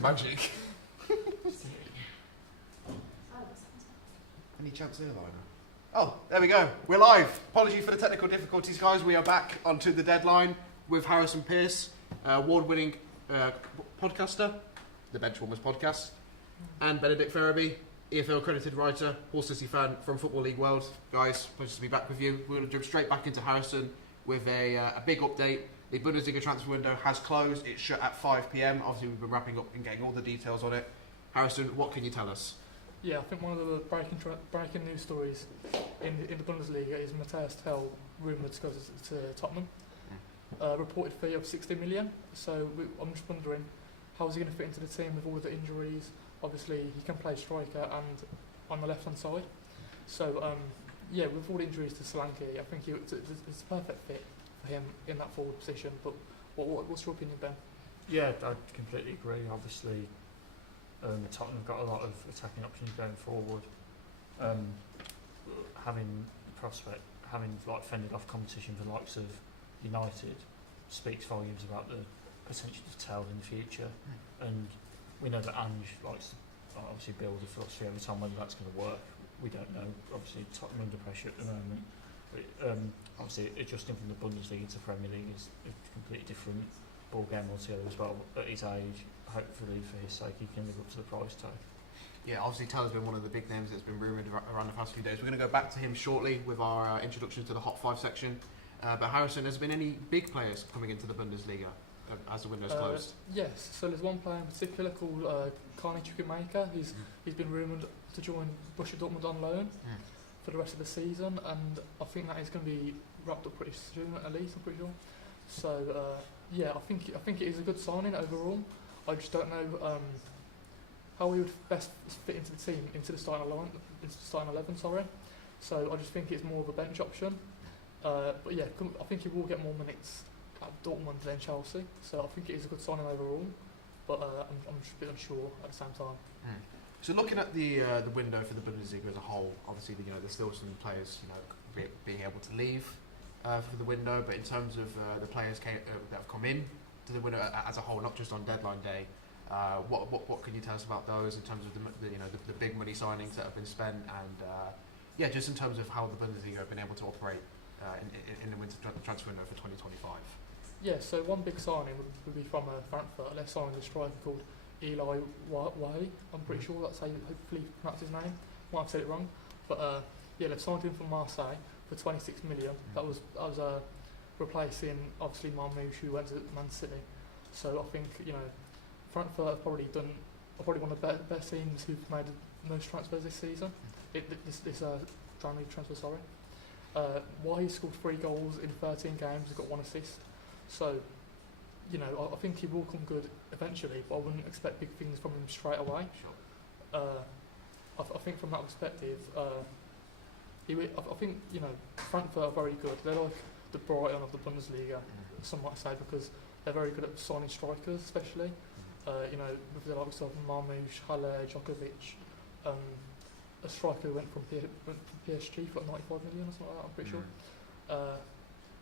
Magic. Any chance airliner? Oh, there we go. We're live. Apology for the technical difficulties, guys. We are back onto the deadline with Harrison Pearce, award-winning podcaster, the Benchwarmers podcast, and Benedict Ferraby, EFL accredited writer, Horse City fan from Football League World. Guys, pleasure to be back with you. We're going to jump straight back into Harrison with a big update. The Bundesliga transfer window has closed. It's shut at 5 p.m. Obviously, we've been wrapping up and getting all the details on it. Harrison, what can you tell us? Yeah, I think one of the breaking news stories in the Bundesliga is Matthias Tell rumoured to go to Tottenham. Reported fee of 60 million. So I'm just wondering, how is he going to fit into the team with all of the injuries? Obviously, he can play striker and on the left-hand side. So, yeah, with all the injuries to Solanke, I think it's a perfect fit for him in that forward position. But what's your opinion, Ben? Yeah, I completely agree. Obviously, Tottenham have got a lot of attacking options going forward. Having the prospect, having fended off competition for the likes of United, speaks volumes about the potential of Tell in the future. And we know that Ange likes to obviously build a philosophy every time. Whether that's going to work, we don't know. Obviously, Tottenham under pressure at the moment. But, obviously, adjusting from the Bundesliga to Premier League is a completely different ball game altogether as well. At his age, hopefully for his sake, he can live up to the price tag. Yeah, obviously Tell has been one of the big names that's been rumoured around the past few days. We're going to go back to him shortly with our introduction to the Hot 5 section. But Harrison, has there been any big players coming into the Bundesliga as the window's closed? Yes, so there's one player in particular called Carney Chukwuemeka. He's been rumoured to join Borussia Dortmund on loan for the rest of the season, and I think that is going to be wrapped up pretty soon, at least, I'm pretty sure. So, yeah, I think it is a good signing overall. I just don't know how he would best fit into the team, into the starting 11. Sorry. So I just think it's more of a bench option. But yeah, I think he will get more minutes at Dortmund than Chelsea. So I think it is a good signing overall. But I'm just a bit unsure at the same time. So looking at the window for the Bundesliga as a whole, obviously there's still some players being able to leave for the window. But in terms of the players that have come in to the window as a whole, not just on deadline day, what can you tell us about those in terms of the big money signings that have been spent, and just in terms of how the Bundesliga have been able to operate in the winter transfer window for 2025? Yeah, so one big signing would be from Frankfurt. They're signing a striker called Eli Wahi. I'm pretty sure that's how you hopefully pronounce his name. Might have said it wrong, but yeah, they've signed him from Marseille for 26 million. That was replacing obviously Marmoush, who went to Man City. So I think Frankfurt have probably one of the best teams who've made the most transfers this season. This January transfer, sorry. Wahi scored 3 goals in 13 games. He's got 1 assist. So, I think he will come good eventually, but I wouldn't expect big things from him straight away. Sure. I think from that perspective, I think Frankfurt are very good. They're like the Brighton of the Bundesliga, some might say, because they're very good at signing strikers, especially. With the likes of Marmoush, Haller, Djokovic, a striker who went from PSG for 95 million or something like that, I'm pretty sure.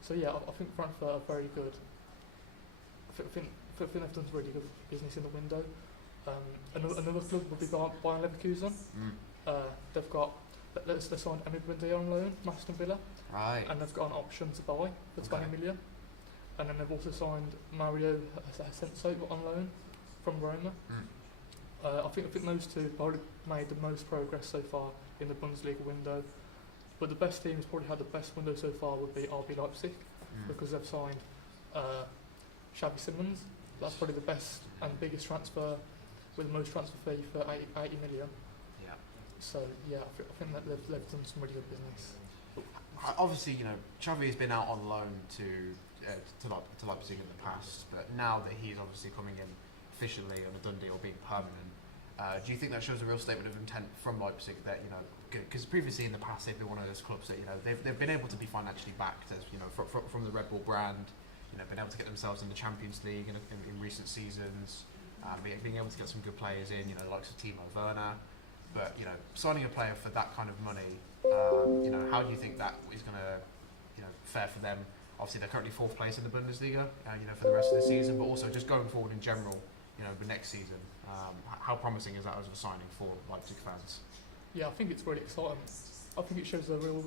So yeah, I think Frankfurt are very good. I think they've done some really good business in the window. Another club would be Bayern Leverkusen. They signed Emil Buendia on loan from Aston Villa, right, and they've got an option to buy for 20 million. And then they've also signed Mario Asensio on loan from Roma. I think those two probably made the most progress so far in the Bundesliga window. But the best team who's probably had the best window so far would be RB Leipzig, because they've signed Xavi Simons. That's probably the best and biggest transfer with the most transfer fee for 80 million. Yeah. So yeah, I think that they've done some really good business. Obviously, Xavi has been out on loan to Leipzig in the past, but now that he's obviously coming in officially on a done deal, being permanent, do you think that shows a real statement of intent from Leipzig that because previously in the past they've been one of those clubs that they've been able to be financially backed as from the Red Bull brand, been able to get themselves in the Champions League in recent seasons, being able to get some good players in, the likes of Timo Werner, but signing a player for that kind of money, how do you think that is going to fare for them? Obviously, they're currently 4th place in the Bundesliga, for the rest of the season, but also just going forward in general, the next season. How promising is that as a signing for Leipzig fans? Yeah, I think it's really exciting. I think it shows a real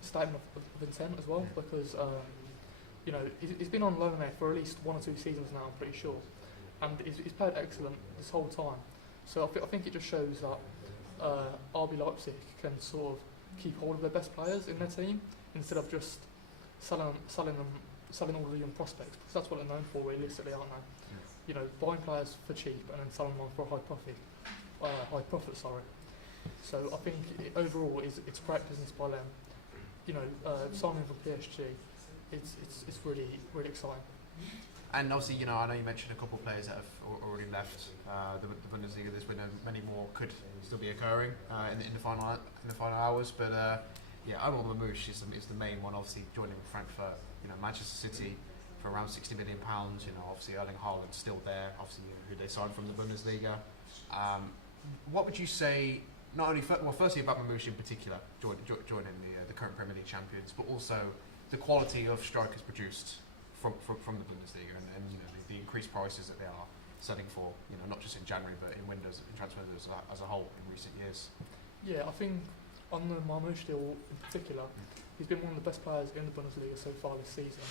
statement of intent as well, because he's been on loan there for at least 1 or 2 seasons now, I'm pretty sure, and he's played excellent this whole time. So I think it just shows that RB Leipzig can sort of keep hold of their best players in their team instead of just selling all the young prospects, because that's what they're known for realistically, aren't they? Buying players for cheap and then selling them for high profit. So I think overall it's great business by them. Signing from PSG, it's really really exciting. And obviously, I know you mentioned a couple of players that have already left the Bundesliga. There's been many more could still be occurring in the final hours. But Omar Mamouche is the main one. Obviously, joining Frankfurt, Manchester City for around £60 million. Obviously Erling Haaland's still there. Obviously, who they signed from the Bundesliga. What would you say? Not only firstly about Mamouche in particular, joining the current Premier League champions, but also the quality of strikers produced from the Bundesliga, and the increased prices that they are selling for, not just in January but in transfer windows as a whole in recent years. Yeah, I think on the Mamouche deal in particular, he's been one of the best players in the Bundesliga so far this season.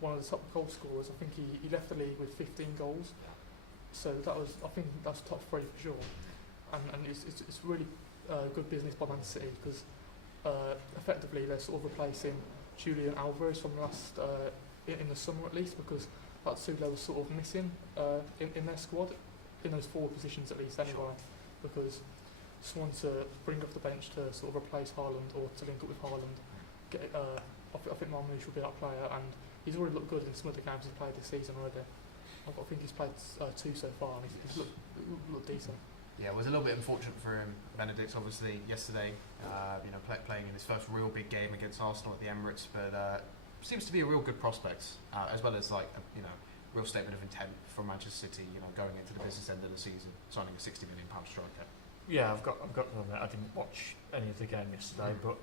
One of the top goal scorers. I think he left the league with 15 goals, so I think that's top 3 for sure. And it's really good business by Man City, because effectively they're sort of replacing Julian Alvarez from last in the summer at least, because that's who they were sort of missing in their squad, in those 4 positions at least anyway, because someone to bring off the bench to sort of replace Haaland or to link up with Haaland. I think Mamouche will be that player, and he's already looked good in some of the games he's played this season already. I think he's played 2 so far, and he's looked decent. Yeah, it was a little bit unfortunate for him, Benedict, obviously, yesterday, playing in his first real big game against Arsenal at the Emirates, but seems to be a real good prospect, as well as real statement of intent from Manchester City, going into the business end of the season, signing a £60 million striker. Yeah, I've got to admit, I didn't watch any of the game yesterday, but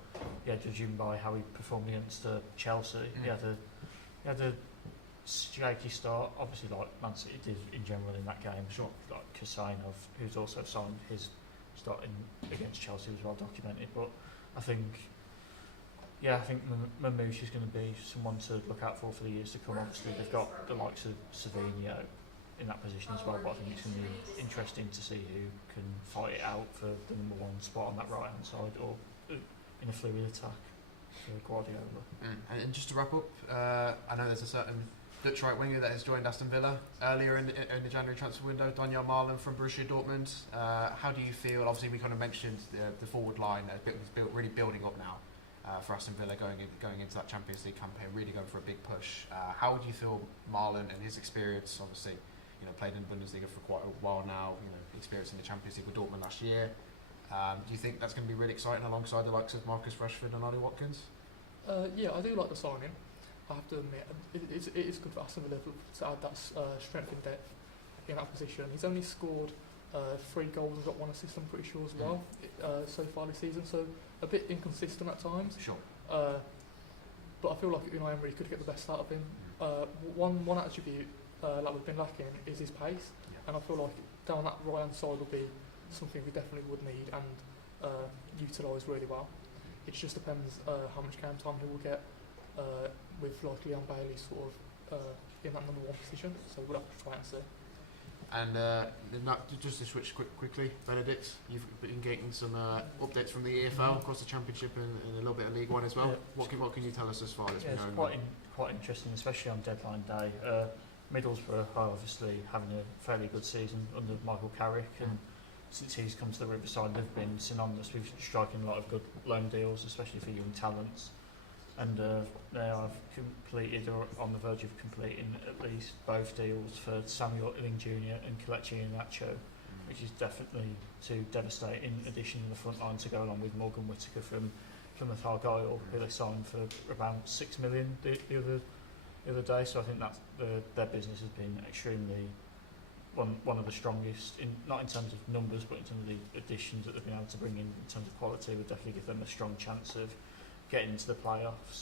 judging by how he performed against Chelsea, he had a shaky start, obviously like Man City did in general in that game. Sure. Like Kasainov, who's also signed, his start against Chelsea was well documented, but I think Mamouche is going to be someone to look out for the years to come. Obviously they've got the likes of Savinho in that position as well, but I think it's going to be interesting to see who can fight it out for the number 1 spot on that right hand side, or in a fluid attack for Guardiola. And just to wrap up, I know there's a certain Dutch right winger that has joined Aston Villa earlier in the January transfer window, Daniel Marlin from Borussia Dortmund. How do you feel? Obviously, we kind of mentioned the forward line really building up now for Aston Villa going into that Champions League campaign, really going for a big push. How would you feel Marlin and his experience, obviously, played in the Bundesliga for quite a while now, experience in the Champions League with Dortmund last year. Do you think that's going to be really exciting alongside the likes of Marcus Rashford and Ollie Watkins? Yeah, I do like the signing. I have to admit, it is good for Aston Villa to add that strength in depth in that position. He's only scored 3 goals and got 1 assist, I'm pretty sure, as well, so far this season, so a bit inconsistent at times. Sure. But I feel like Unai Emery could get the best out of him. One attribute that we've been lacking is his pace, and I feel like down that right hand side will be something we definitely would need and utilise really well. It just depends how much game time he will get with Leon Bailey sort of in that number 1 position, so we'll have to try and see. And just to switch quickly, Benedict, you've been getting some updates from the EFL across the Championship and a little bit of League One as well. Yeah. What can you tell us as far as it's quite interesting, especially on deadline day. Middlesbrough are obviously having a fairly good season under Michael Carrick, and since he's come to the Riverside, they've been synonymous with striking a lot of good loan deals, especially for young talents. And they have completed or on the verge of completing at least both deals for Samuel Illing Jr. and Kelechi Iheanacho, which is definitely to devastate, in addition to the front line, to go along with Morgan Whittaker from Plymouth Argyle, who they signed for around $6 million the other day. So I think that their business has been extremely one of the strongest, not in terms of numbers, but in terms of the additions that they've been able to bring in terms of quality. Would definitely give them a strong chance of getting into the playoffs.